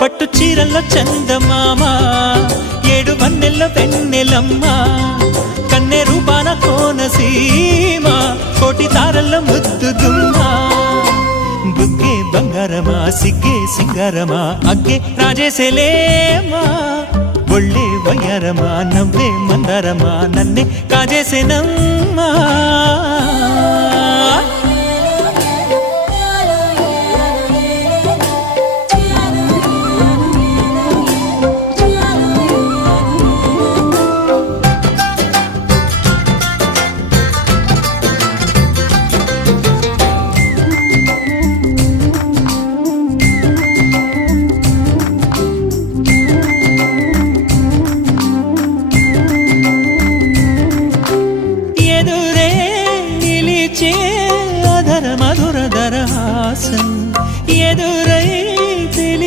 పట్టు చీరల్లో చందమామ ఏడు వన్నెల్లో వెన్నెలమ్మ కన్నె రూపాన కోనసీమ కోటి తారల్లో ముద్దు గుమ్మ బుగ్గే బంగారమా సిగ్గే సింగారమా అగ్గే రాజేసేలేమా ఒళ్ళే వయ్యారమా నవ్వే మందారమా నన్నే కాజేసేనమ్మా మధుర దరహాసం